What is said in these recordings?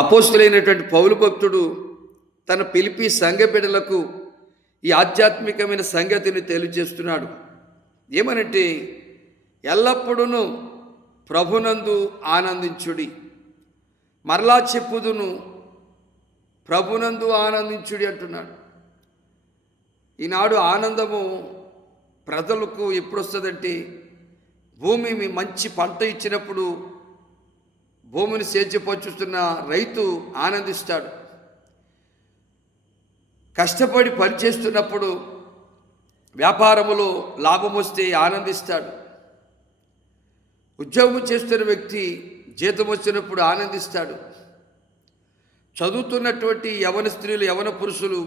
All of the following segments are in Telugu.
అపోస్తులైనటువంటి పౌలు భక్తుడు తన పిలిపి సంఘ బిడ్డలకు ఈ ఆధ్యాత్మికమైన సంగతిని తెలియజేస్తున్నాడు. ఏమనంటే, ఎల్లప్పుడూ ప్రభునందు ఆనందించుడి. మరలా చెప్పుదును, ప్రభునందు ఆనందించుడి అంటున్నాడు. ఈనాడు ఆనందము ప్రజలకు ఎప్పుడు వస్తుందంటే, భూమి మంచి పంట ఇచ్చినప్పుడు భూమిని సేద్యపరుచుతున్న రైతు ఆనందిస్తాడు. కష్టపడి పనిచేస్తున్నప్పుడు వ్యాపారములో లాభం వస్తే ఆనందిస్తాడు. ఉద్యోగం చేస్తున్న వ్యక్తి జీతం వచ్చినప్పుడు ఆనందిస్తాడు. చదువుతున్నటువంటి యవన స్త్రీలు, యవన పురుషులు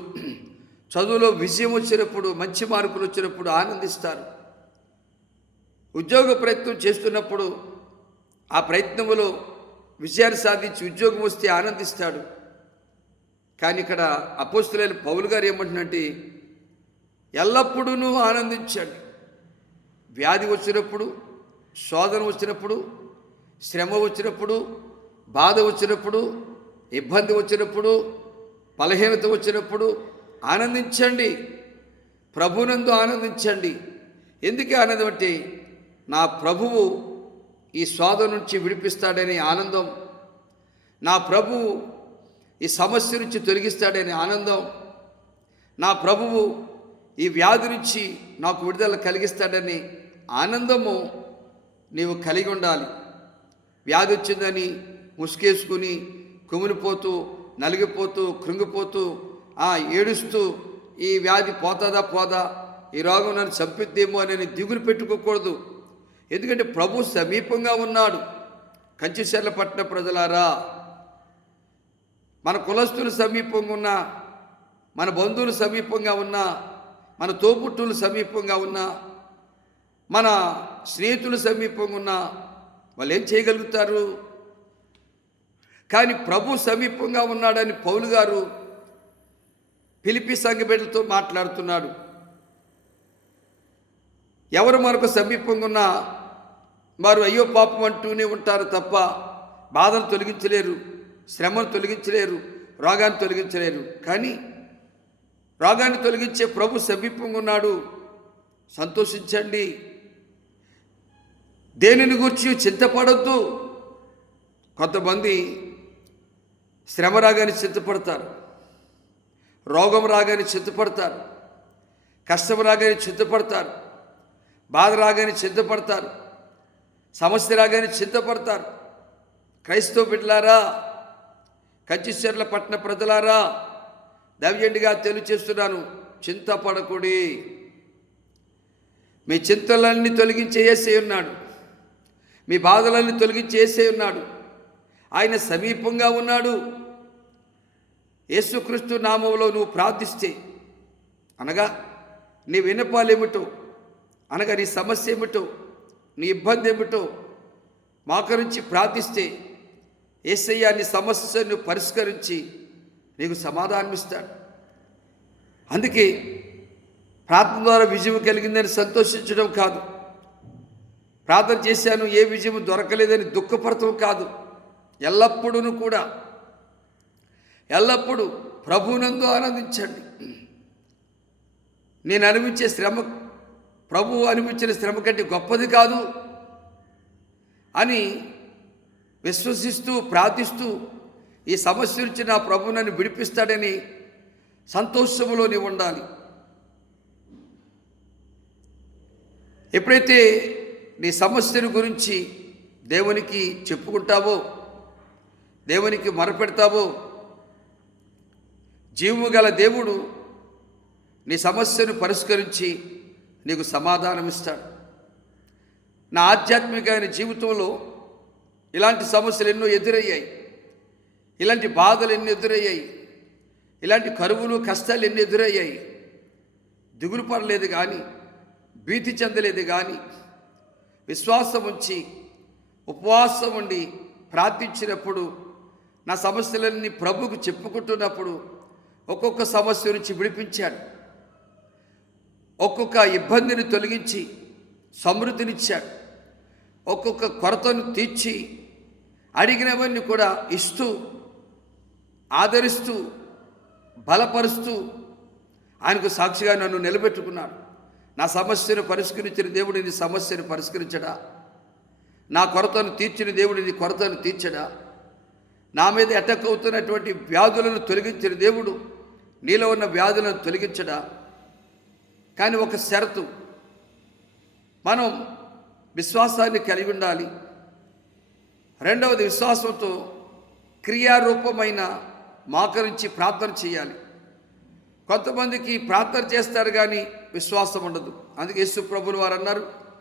చదువులో విజయం వచ్చినప్పుడు, మంచి మార్కులు వచ్చినప్పుడు ఆనందిస్తారు. ఉద్యోగ ప్రయత్నం చేస్తున్నప్పుడు ఆ ప్రయత్నములో విజయాన్ని సాధించి ఉద్యోగం వస్తే ఆనందిస్తాడు. కానీ ఇక్కడ అపోస్తులైన పౌలు గారు ఏమంటున్నారంటే, ఎల్లప్పుడూ ఆనందించండి. వ్యాధి వచ్చినప్పుడు, శోధన వచ్చినప్పుడు, శ్రమ వచ్చినప్పుడు, బాధ వచ్చినప్పుడు, ఇబ్బంది వచ్చినప్పుడు, బలహీనత వచ్చినప్పుడు ఆనందించండి. ప్రభునందు ఆనందించండి. ఎందుకు ఆనందం అంటే, నా ప్రభువు ఈ శోధన నుంచి విడిపిస్తాడనే ఆనందం, నా ప్రభువు ఈ సమస్య నుంచి తొలగిస్తాడనే ఆనందం, నా ప్రభువు ఈ వ్యాధి నుంచి నాకు విడుదల కలిగిస్తాడని ఆనందము నీవు కలిగి ఉండాలి. వ్యాధి వచ్చిందని ముసుకేసుకుని కుమిలిపోతూ, నలిగిపోతూ, కృంగిపోతూ, ఏడుస్తూ ఈ వ్యాధి పోదా, ఈ రోగం నన్ను చంపిద్దేమో అని దిగులు పెట్టుకోకూడదు. ఎందుకంటే ప్రభు సమీపంగా ఉన్నాడు. కంచిశర్ల పట్టణ ప్రజలారా, మన కులస్తులు సమీపంగా ఉన్నా, మన బంధువులు సమీపంగా ఉన్నా, మన తోబుట్టువులు సమీపంగా ఉన్నా, మన స్నేహితులు సమీపంగా ఉన్నా వాళ్ళు ఏం చేయగలుగుతారు? కానీ ప్రభు సమీపంగా ఉన్నాడని పౌలు గారు ఫిలిప్పీ సంఘ బిడ్డలతో మాట్లాడుతున్నాడు. ఎవరు మనకు సమీపంగా ఉన్నా వారు అయ్యో పాపం అంటూనే ఉంటారు తప్ప బాధను తొలగించలేరు, శ్రమను తొలగించలేరు, రోగాన్ని తొలగించలేరు. కానీ రోగాన్ని తొలగించే ప్రభు సమీపంగా ఉన్నాడు. సంతోషించండి. దేనిని గురించి చింతపడొద్దు. కొంతమంది శ్రమ రాగానే చింతపడతారు, రోగం రాగానే చింతపడతారు, కష్టం రాగానే చింతపడతారు, బాధ రాగానే చింతపడతారు, సమస్య రాగానే చింతపడతారు. క్రైస్తవ బిడ్డలారా, కంచిశర్ల పట్టణ ప్రజలారా, దైవజనుడిగా తెలియచేస్తున్నాను, చింతపడకుడి. మీ చింతలన్నీ తొలగించే యేసే ఉన్నాడు. మీ బాధలన్నీ తొలగించే యేసే ఉన్నాడు. ఆయన సమీపంగా ఉన్నాడు. యేసుక్రీస్తు నామములో నువ్వు ప్రార్థిస్తే, అనగా నీ విన్నపాలేమిటో, అనగా నీ సమస్య ఏమిటో, నీ ఇబ్బంది ఏమిటో మోకరించి ప్రార్థిస్తే యేసయ్య నీ సమస్యను పరిష్కరించి నీకు సమాధానం ఇస్తాడు. అందుకే ప్రార్థన ద్వారా విజయం కలిగిందని సంతోషించడం కాదు, ప్రార్థన చేశాను ఏ విజయం దొరకలేదని దుఃఖపడటం కాదు. ఎల్లప్పుడూ ప్రభువునందు ఆనందించండి. నేను అనుభవించే శ్రమ ప్రభువు అనుభవించిన శ్రమ కంటే గొప్పది కాదు అని విశ్వసిస్తూ ప్రార్థిస్తూ ఈ సమస్య నుంచి నా ప్రభు నన్ను విడిపిస్తాడని సంతోషములో నీవు ఉండాలి. ఎప్పుడైతే నీ సమస్యను గురించి దేవునికి చెప్పుకుంటావో, దేవునికి మొరపెడతావో, జీవము గల దేవుడు నీ సమస్యను పరిష్కరించి నీకు సమాధానం ఇస్తాడు. నా ఆధ్యాత్మికమైన జీవితంలో ఇలాంటి సమస్యలు ఎన్నో ఎదురయ్యాయి, ఇలాంటి బాధలు ఎన్నో ఎదురయ్యాయి, ఇలాంటి కరువులు కష్టాలు ఎన్నో ఎదురయ్యాయి. దిగులు పడలేదు కానీ, భీతి చెందలేదు కానీ, విశ్వాసం ఉంచి ఉపవాసం ఉండి ప్రార్థించినప్పుడు, నా సమస్యలన్నీ ప్రభువుకు చెప్పుకుంటున్నప్పుడు ఒక్కొక్క సమస్య నుంచి విడిపించాడు. ఒక్కొక్క ఇబ్బందిని తొలగించి సమృద్ధినిచ్చాడు. ఒక్కొక్క కొరతను తీర్చి అడిగినవన్నీ కూడా ఇస్తూ, ఆదరిస్తూ, బలపరుస్తూ ఆయనకు సాక్షిగా నన్ను నిలబెట్టుకున్నాడు. నా సమస్యను పరిష్కరించిన దేవుడు నీ సమస్యను పరిష్కరించడా? నా కొరతను తీర్చిన దేవుడు నీ కొరతను తీర్చడా? నా మీద అటాక్ అవుతున్నటువంటి వ్యాధులను తొలగించిన దేవుడు నీలో ఉన్న వ్యాధులను తొలగించడా? కానీ ఒక షరతు, మనం విశ్వాసాన్ని కలిగి ఉండాలి. రెండవది, విశ్వాసంతో క్రియారూపమైన మోకరించి ప్రార్థన చేయాలి. కొంతమందికి ప్రార్థన చేస్తారు కానీ విశ్వాసం ఉండదు. అందుకే యేసు ప్రభువులు వారు అన్నారు,